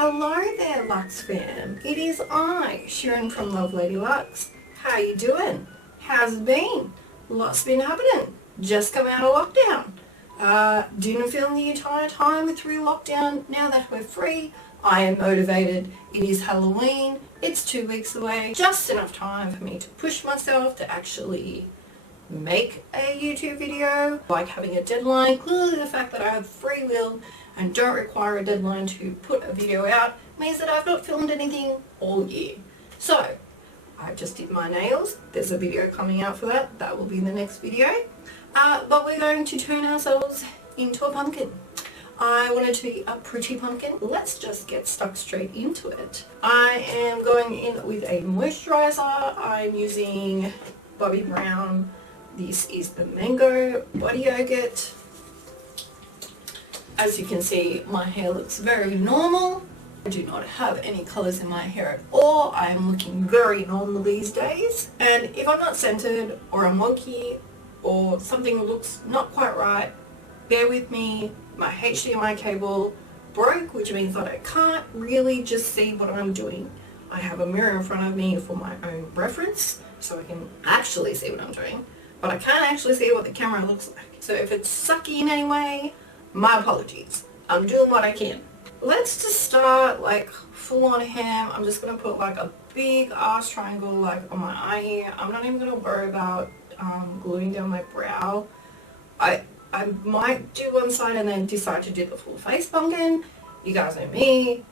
Hello there, Luxe Fam. It is I, Sharon from Loveladyluxe. How you doing? How's it been? Lots been happening. Just come out of lockdown. Didn't film the entire time through lockdown. Now that we're free, I am motivated. It is Halloween. It's 2 weeks away. Just enough time for me to push myself to actually make a YouTube video. Like having a deadline. Clearly the fact that I have free will and don't require a deadline to put a video out means that I've not filmed anything all year. So I just did my nails. There's a video coming out for that. That will be the next video. But we're going to turn ourselves into a pumpkin. I want it to be a pretty pumpkin. Let's just get stuck straight into it. I am going in with a moisturizer. I'm using Bobbi Brown. This is the Mango Body Yogurt. As you can see, my hair looks very normal. I do not have any colours in my hair at all. I am looking very normal these days. And if I'm not centered or I'm wonky or something looks not quite right, bear with me. My HDMI cable broke, which means that I can't really just see what I'm doing. I have a mirror in front of me for my own reference, so I can actually see what I'm doing, but I can't actually see what the camera looks like. So if it's sucky in any way, my apologies. I'm doing what I can. Let's just start like full on ham. I'm just going to put like a big ass triangle like on my eye here. I'm not even going to worry about gluing down my brow. I might do one side and then decide to do the full face pumpkin. You guys know me.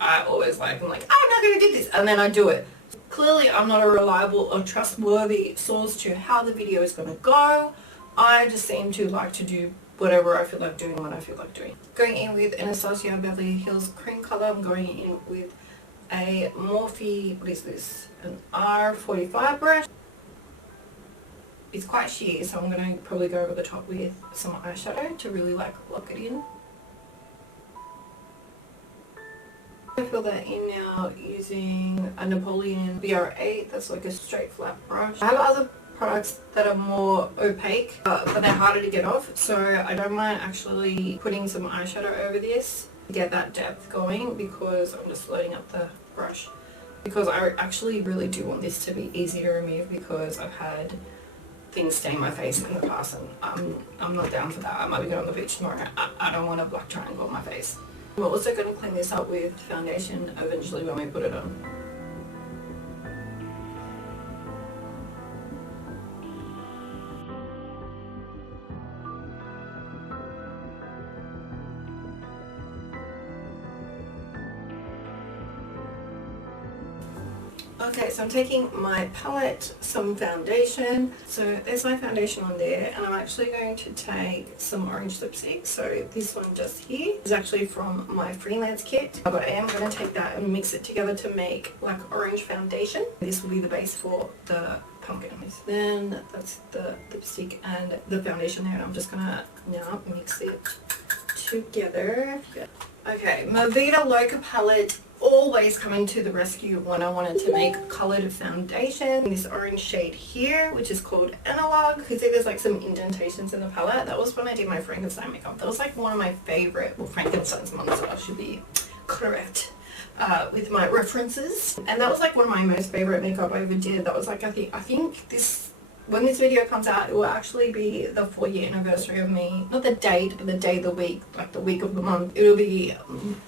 I'm not going to do this, and then I do it. Clearly I'm not a reliable or trustworthy source to how the video is going to go. I just seem to like to do whatever I feel like doing when I feel like doing. Going in with Anastasia Beverly Hills cream color. I'm going in with a Morphe, what is this? An R45 brush. It's quite sheer, so I'm going to probably go over the top with some eyeshadow to really like lock it in. I fill that in now using a Napoleon BR8. That's like a straight flat brush. I have other products that are more opaque, but they're harder to get off, so I don't mind actually putting some eyeshadow over this to get that depth going, because I'm just loading up the brush. Because I actually really do want this to be easy to remove, because I've had things stain my face in the past and I'm not down for that. I might be going on the beach tomorrow. I don't want a black triangle on my face. I'm also going to clean this up with foundation eventually when we put it on. Okay, so I'm taking my palette, some foundation. So there's my foundation on there, and I'm actually going to take some orange lipstick. So this one just here is actually from my freelance kit, but I am going to take that and mix it together to make like orange foundation. This will be the base for the pumpkin. Then that's the lipstick and the foundation there, and I'm just going to now mix it together. Okay, my Vida Loca palette always coming to the rescue when I wanted to make coloured foundation. This orange shade here, which is called Analog. You can see there's like some indentations in the palette. That was when I did my Frankenstein makeup. That was like one of my favourite, well, Frankenstein's monster, I should be correct with my references. And that was like one of my most favourite makeup I ever did. That was like, I think this, when this video comes out, it will actually be the 4-year anniversary of me. Not the date, but the day of the week, like the week of the month. It will be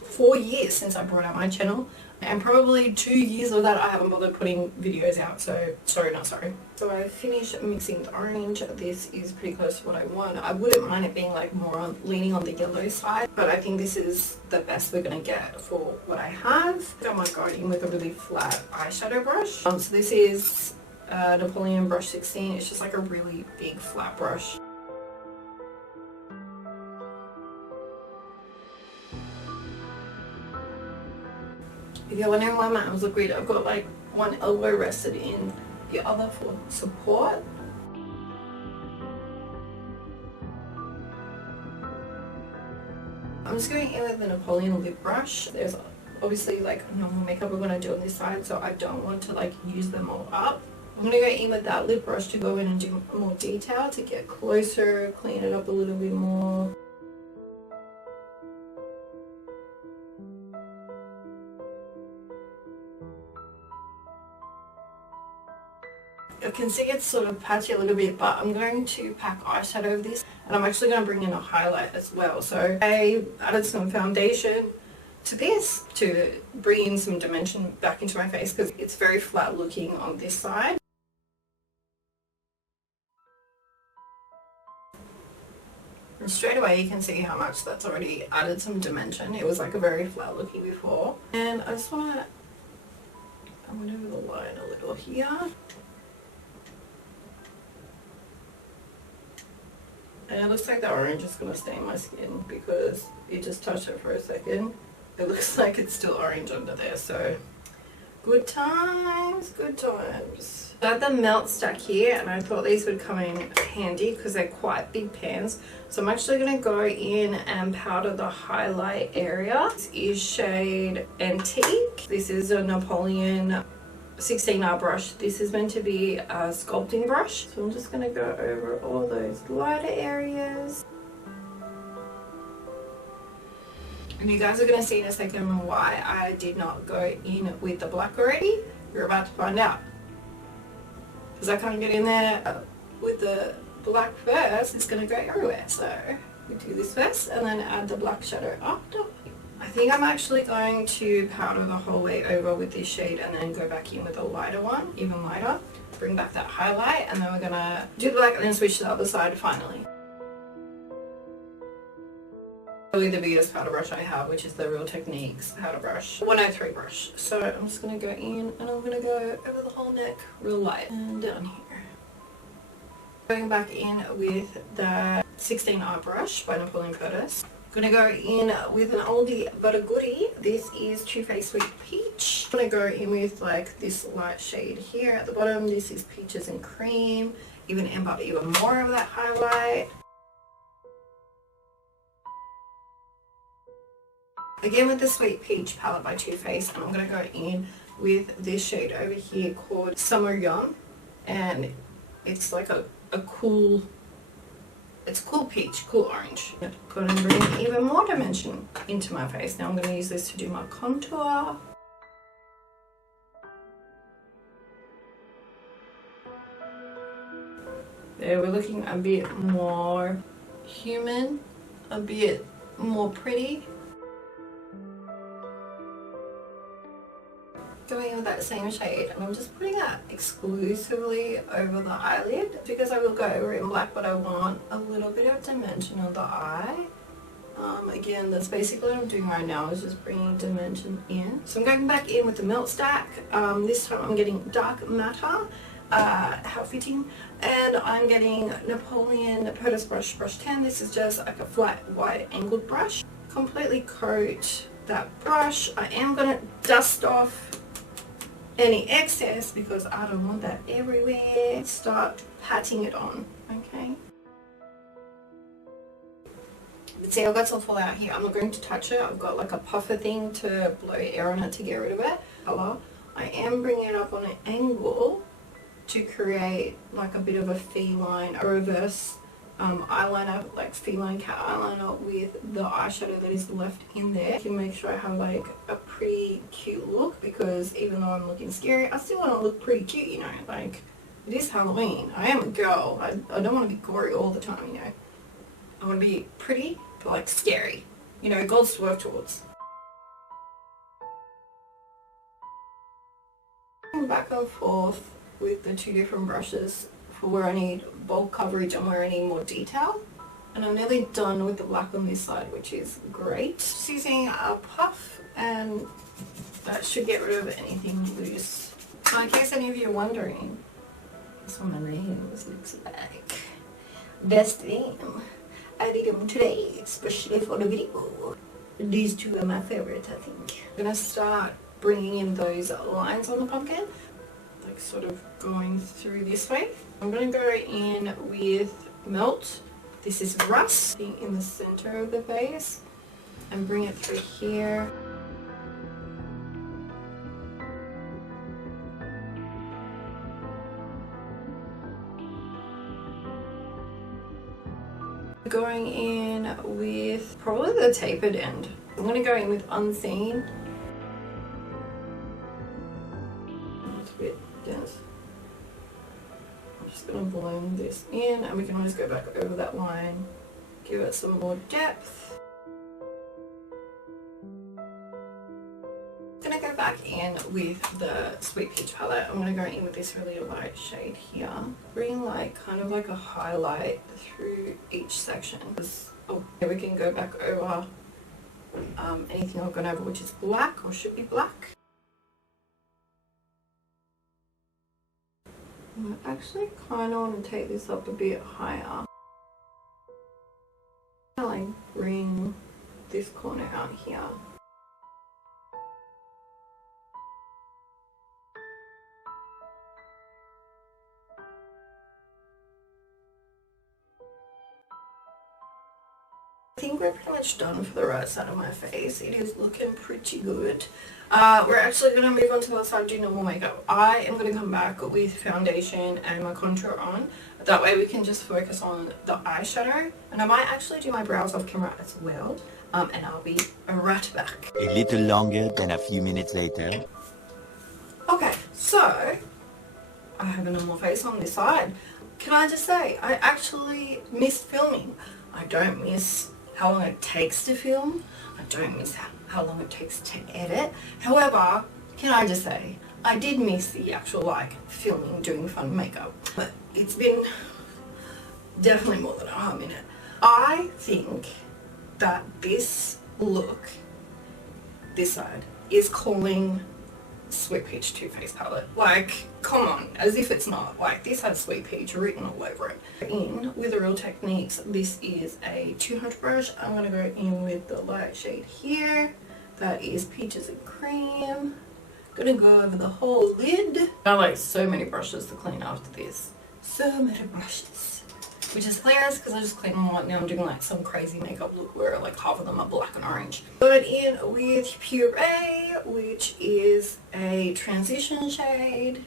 4 years since I brought out my channel. And probably 2 years of that I haven't bothered putting videos out, so sorry, not sorry. So I finished mixing the orange. This is pretty close to what I want. I wouldn't mind it being like more leaning on the yellow side, but I think this is the best we're going to get for what I have. I might go in with a really flat eyeshadow brush. So this is Napoleon brush 16. It's just like a really big flat brush. If you're wondering why my arms look weird, I've got like one elbow rested in the other for support. I'm just going in with the Napoleon lip brush. There's obviously like normal makeup we're going to do on this side, so I don't want to like use them all up. I'm going to go in with that lip brush to go in and do more detail, to get closer, clean it up a little bit more. I can see it's sort of patchy a little bit, but I'm going to pack eyeshadow over this, and I'm actually going to bring in a highlight as well. So I added some foundation to this to bring in some dimension back into my face because it's very flat looking on this side. And straight away you can see how much that's already added some dimension. It was like a very flat looking before. And I just want to, I'm going over the line a little here. And it looks like the orange is going to stay in my skin because you just touched it for a second. It looks like it's still orange under there, so good times, good times. I had the melt stack here and I thought these would come in handy because they're quite big pans. So I'm actually going to go in and powder the highlight area. This is shade Antique. This is a Napoleon 16R brush. This is meant to be a sculpting brush. So I'm just going to go over all those lighter areas. And you guys are going to see in a second why I did not go in with the black already. You're about to find out. Because I can't get in there with the black first, it's going to go everywhere. So we do this first and then add the black shadow after. I think I'm actually going to powder the whole way over with this shade and then go back in with a lighter one, even lighter. Bring back that highlight and then we're going to do the black and then switch to the other side finally. Probably the biggest powder brush I have, which is the Real Techniques powder brush, 103 brush. So I'm just going to go in and I'm going to go over the whole neck real light and down here. Going back in with the 16R brush by Napoleon Perdis. I'm going to go in with an oldie but a goodie. This is Too Faced Sweet Peach. I'm going to go in with like this light shade here at the bottom. This is Peaches and Cream. Even embody even more of that highlight. Again with the Sweet Peach palette by Too Faced, and I'm going to go in with this shade over here called Summer Yum, and it's like a cool, it's cool peach, cool orange. Going to bring even more dimension into my face. Now I'm going to use this to do my contour. There, we're looking a bit more human, a bit more pretty. Going in with that same shade, and I'm just putting that exclusively over the eyelid because I will go over it in black, but I want a little bit of dimension of the eye. Again, that's basically what I'm doing right now, is just bringing dimension in. So I'm going back in with the melt stack. This time I'm getting dark matter, how fitting, and I'm getting Napoleon Perdis brush 10. This is just like a flat wide angled brush. Completely coat that brush. I am going to dust off any excess because I don't want that everywhere. Start patting it on, okay? But see, I've got some fallout here. I'm not going to touch it. I've got like a puffer thing to blow air on it to get rid of it. Color. I am bringing it up on an angle to create like a bit of a feline, a reverse eyeliner, like feline cat eyeliner with the eyeshadow that is left in there to make sure I have like a pretty cute look, because even though I'm looking scary, I still want to look pretty cute, you know, like it is Halloween. I am a girl. I don't want to be gory all the time, you know. I want to be pretty but like scary, you know, goals to work towards. Back and forth with the two different brushes for where I need bulk coverage and where I need more detail. And I'm nearly done with the black on this side, which is great. Just using a puff, and that should get rid of anything loose. So in case any of you are wondering, that's what my nails looks like. Best thing. I did them today, especially for the video. These two are my favorite, I think. I'm gonna start bringing in those lines on the pumpkin, like sort of going through this way. I'm going to go in with Melt. This is Rust, in the center of the base, and bring it through here. Going in with probably the tapered end. I'm going to go in with Unseen. It's a bit dense. going to blend this in, and we can always go back over that line, give it some more depth. I'm going to go back in with the Sweet Peach palette. I'm going to go in with this really light shade here. Bring like kind of like a highlight through each section. Oh, we can go back over anything I've gone over which is black or should be black. I actually kind of want to take this up a bit higher. I like bring this corner out here. I think we're pretty much done for the right side of my face. It is looking pretty good. We're actually going to move on to the other side and do normal makeup. I am going to come back with foundation and my contour on. That way we can just focus on the eyeshadow. And I might actually do my brows off camera as well. And I'll be right back. A little longer than a few minutes later. Okay, so I have a normal face on this side. Can I just say, I actually missed filming. I don't miss how long it takes to film. I don't miss how long it takes to edit. However, can I just say, I did miss the actual like filming, doing fun makeup. But it's been definitely more than a minute. I think that this look, this side, is calling Sweet Peach Too Faced palette. Like, come on, as if it's not. Like, this has Sweet Peach written all over it. In with the Real Techniques, this is a 200 brush. I'm going to go in with the light shade here. That is Peaches and Cream. Gonna go over the whole lid. I like so many brushes to clean after this. So many brushes. Which is hilarious because I just cleaned them right now. I'm doing like some crazy makeup look where like half of them are black and orange. Going in with Puree, which is a transition shade.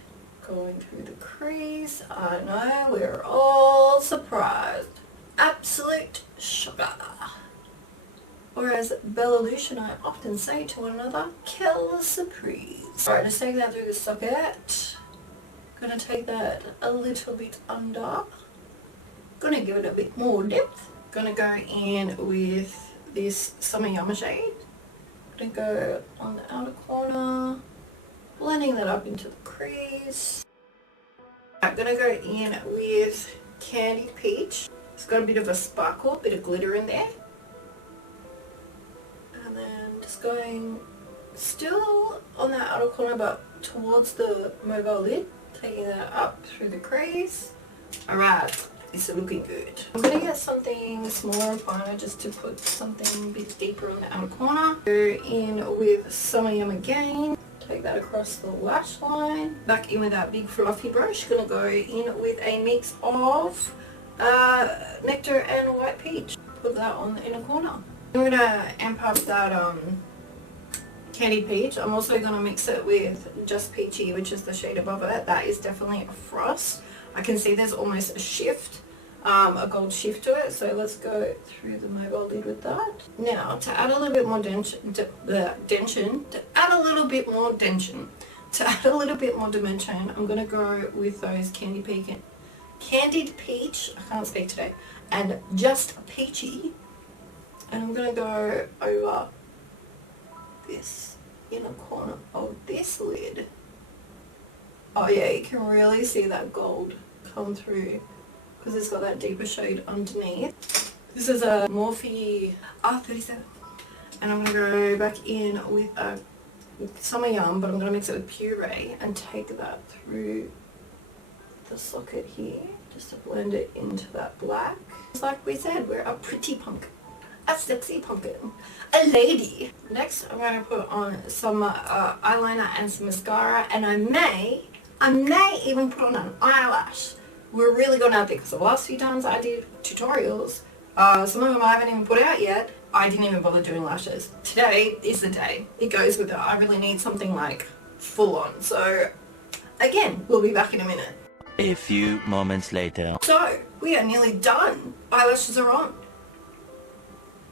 Going through the crease. I know, we're all surprised. Absolute sugar. Or as Beverly and I often say to one another, kill the surprise. Alright, just take that through the socket. Gonna take that a little bit under. Gonna give it a bit more depth. Gonna go in with this Summer Yummer shade. Gonna go on the outer corner, blending that up into the crease. I'm gonna go in with Candied Peach. It's got a bit of a sparkle, bit of glitter in there. And then just going still on that outer corner but towards the mobile lid, taking that up through the crease. Alright. It's looking good. I'm going to get something smaller and finer just to put something a bit deeper on the outer corner. Go in with Summer Yum again. Take that across the lash line. Back in with that big fluffy brush. Going to go in with a mix of Nectar and White Peach. Put that on the inner corner. I'm going to amp up that Candy Peach. I'm also going to mix it with Just Peachy, which is the shade above it. That is definitely a frost. I can see there's almost a shift, a gold shift to it, so let's go through the mobile lid with that. Now, to add a little bit more dimension, I'm going to go with those Candied Peach, I can't speak today, and Just Peachy, and I'm going to go over this inner corner of this lid. Oh yeah, you can really see that gold come through because it's got that deeper shade underneath. This is a Morphe R37 and I'm going to go back in with a Summer Yum, but I'm going to mix it with Puree and take that through the socket here just to blend it into that black. Just like we said, we're a pretty pumpkin. A sexy pumpkin, a lady. Next I'm going to put on some eyeliner and some mascara, and I may even put on an eyelash. We're really going out there because the last few times I did tutorials, some of them I haven't even put out yet. I didn't even bother doing lashes. Today is the day. It goes with it. I really need something like full on. So again, we'll be back in a minute. A few moments later. So we are nearly done. Eyelashes are on.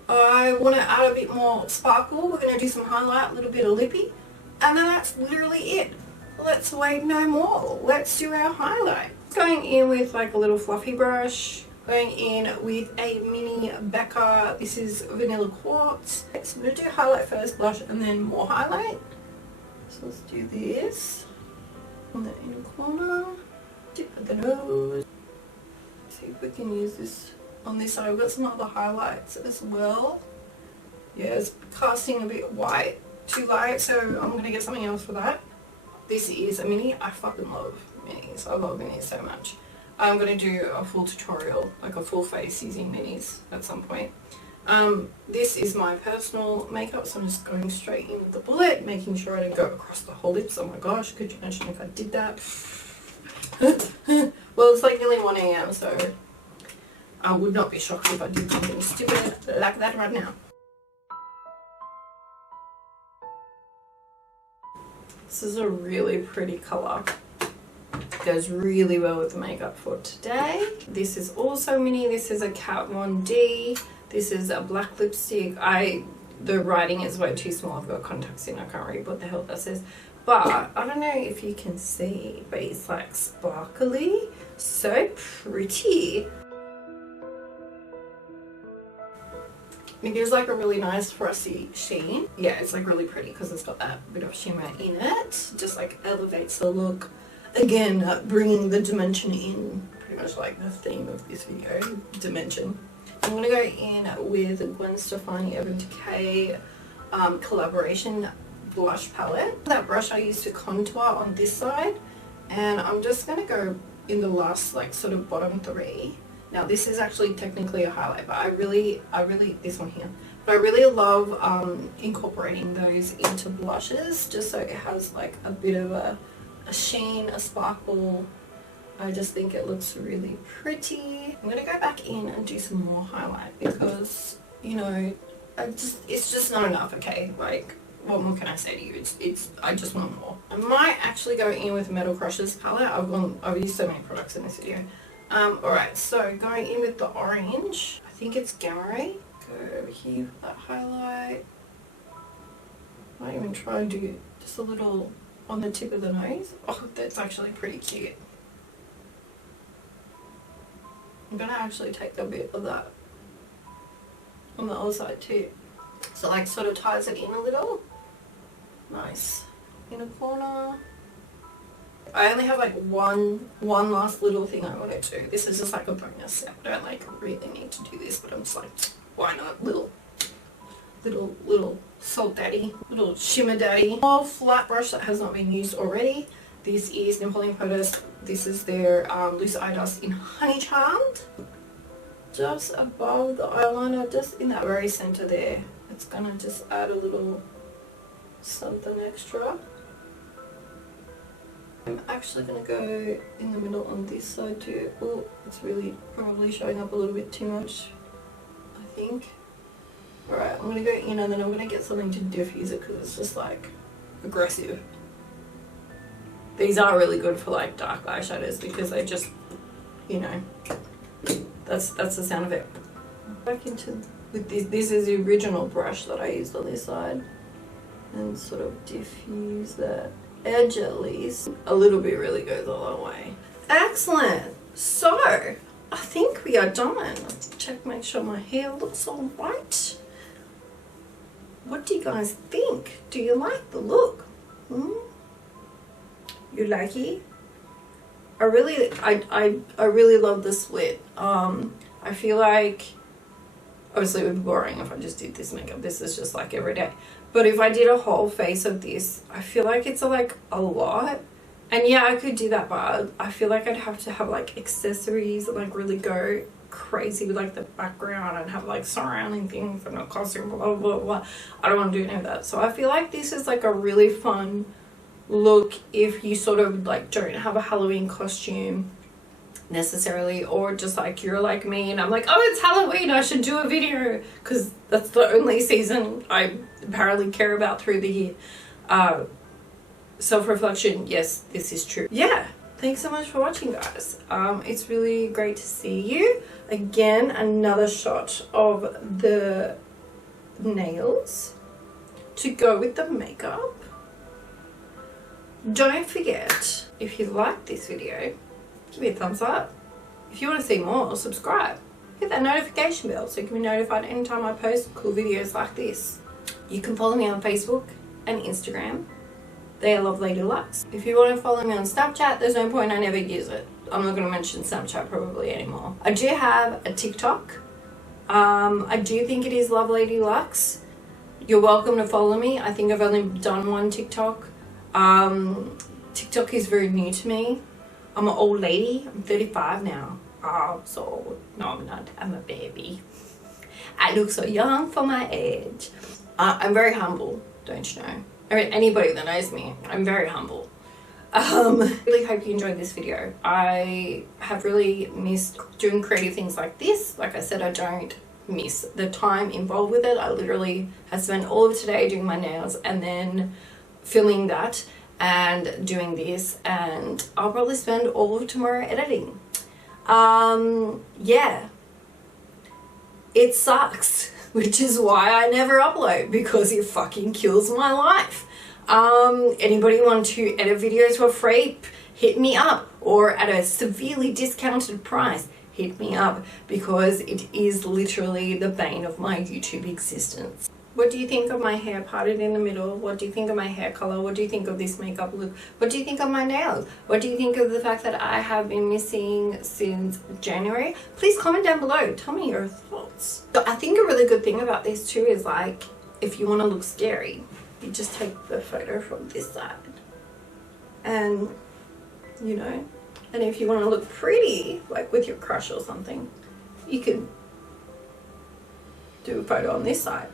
I want to add a bit more sparkle. We're going to do some highlight, a little bit of lippy, and then that's literally it. Let's wait no more. Let's do our highlight. Going in with like a little fluffy brush. Going in with a mini Becca. This is Vanilla Quartz. So I'm going to do highlight first, blush, and then more highlight. So let's do this on the inner corner. Tip of the nose. See if we can use this on this side. I've got some other highlights as well. Yeah, it's casting a bit white, too light, so I'm going to get something else for that. This is a mini. I fucking love minis. I love minis so much. I'm going to do a full tutorial, like a full face using minis at some point. This is my personal makeup, so I'm just going straight in with the bullet, making sure I don't go across the whole lips. Oh my gosh, could you imagine if I did that? Well, it's like nearly 1 AM, so I would not be shocked if I did something stupid like that right now. This is a really pretty colour. Goes really well with the makeup for today. This is also mini. This is a Kat Von D. This is a black lipstick. The writing is way too small. I've got contacts in. I can't read what the hell that says. But I don't know if you can see, but it's like sparkly. So pretty. It gives like a really nice frosty sheen. Yeah, it's like really pretty because it's got that bit of shimmer in it. Just like elevates the look. Again, bringing the dimension in, pretty much like the theme of this video, dimension. I'm going to go in with Gwen Stefani Urban Decay collaboration blush palette. That brush I used to contour on this side, and I'm just going to go in the last like sort of bottom 3. Now this is actually technically a highlight, but I really, this one here. But I really love incorporating those into blushes, just so it has like a bit of a sheen, a sparkle. I just think it looks really pretty. I'm gonna go back in and do some more highlight because, you know, it's just not enough, okay? Like, what more can I say to you? I just want more. I might actually go in with Metal Crush's palette. I've used so many products in this video. Alright, so going in with the orange. I think it's Gamma Ray. Go over here with that highlight. I might even try and do just a little on the tip of the nose. Oh, that's actually pretty cute. I'm gonna actually take a bit of that on the other side too. So like sort of ties it in a little. Nice. Inner corner. I only have like one last little thing I want to do. This is just like a bonus. I don't like really need to do this, but I'm just like, why not? Little salt daddy, little shimmer daddy. More flat brush that has not been used already. This is Napoleon Perdis. This is their loose eye dust in Honey Charmed. Just above the eyeliner, just in that very center there. It's gonna just add a little something extra. I'm actually gonna go in the middle on this side too. Oh, it's really probably showing up a little bit too much, I think. Alright, I'm gonna go in and then I'm gonna get something to diffuse it because it's just like aggressive. These are really good for like dark eyeshadows because they just, you know, that's the sound of it. Back into with this is the original brush that I used on this side, and sort of diffuse that edge at least. A little bit really goes a long way. Excellent. So I think we are done. Let's check, make sure my hair looks all right. What do you guys think? Do you like the look? You like it? I really love the split. I feel like obviously it would be boring if I just did this makeup. This is just like every day. But if I did a whole face of this, I feel like it's like a lot. And yeah, I could do that, but I feel like I'd have to have like accessories and like really go crazy with like the background and have like surrounding things and a costume, blah blah blah. I don't want to do any of that. So I feel like this is like a really fun look if you sort of like don't have a Halloween costume necessarily, or just like you're like me and I'm like, oh, it's Halloween, I should do a video because that's the only season I apparently care about through the year. Self-reflection, yes, this is true. Yeah, thanks so much for watching, guys. It's really great to see you again. Another shot of the nails to go with the makeup. Don't forget, if you like this video, give me a thumbs up. If you want to see more, subscribe. Hit that notification bell so you can be notified anytime I post cool videos like this. You can follow me on Facebook and Instagram. They are Loveladyluxe. If you want to follow me on Snapchat, there's no point, I never use it. I'm not going to mention Snapchat probably anymore. I do have a TikTok. I do think it is Loveladyluxe. You're welcome to follow me. I think I've only done one TikTok. TikTok is very new to me. I'm an old lady. I'm 35 now. Oh, so old. No, I'm not. I'm a baby. I look so young for my age. I'm very humble, don't you know? I mean, anybody that knows me, I'm very humble. Really hope you enjoyed this video. I have really missed doing creative things like this. Like I said, I don't miss the time involved with it. I literally have spent all of today doing my nails and then filming that and doing this, and I'll probably spend all of tomorrow editing. Yeah, it sucks, which is why I never upload, because it fucking kills my life. Anybody want to edit videos for free? Hit me up, or at a severely discounted price, hit me up, because it is literally the bane of my YouTube existence. What do you think of my hair parted in the middle? What do you think of my hair color? What do you think of this makeup look? What do you think of my nails? What do you think of the fact that I have been missing since January? Please comment down below. Tell me your thoughts. I think a really good thing about this too is, like, if you want to look scary, you just take the photo from this side. And, you know, and if you want to look pretty, like with your crush or something, you can do a photo on this side.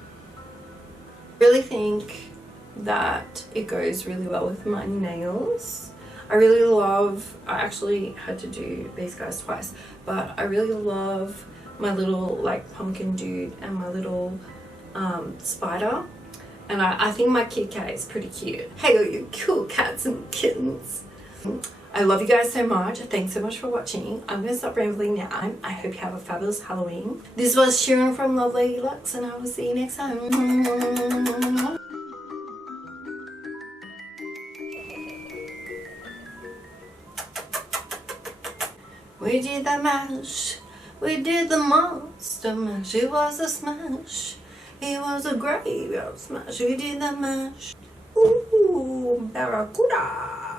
Really think that it goes really well with my nails. I really love, I actually had to do these guys twice, but I really love my little like pumpkin dude and my little spider, and I think my Kit Kat is pretty cute. Hey all you cool cats and kittens. I love you guys so much. Thanks so much for watching. I'm going to stop rambling now. I hope you have a fabulous Halloween. This was Sharon from Loveladyluxe, and I will see you next time. We did the mash. We did the monster mash. It was a smash. It was a graveyard smash. We did the mash. Ooh, barracuda.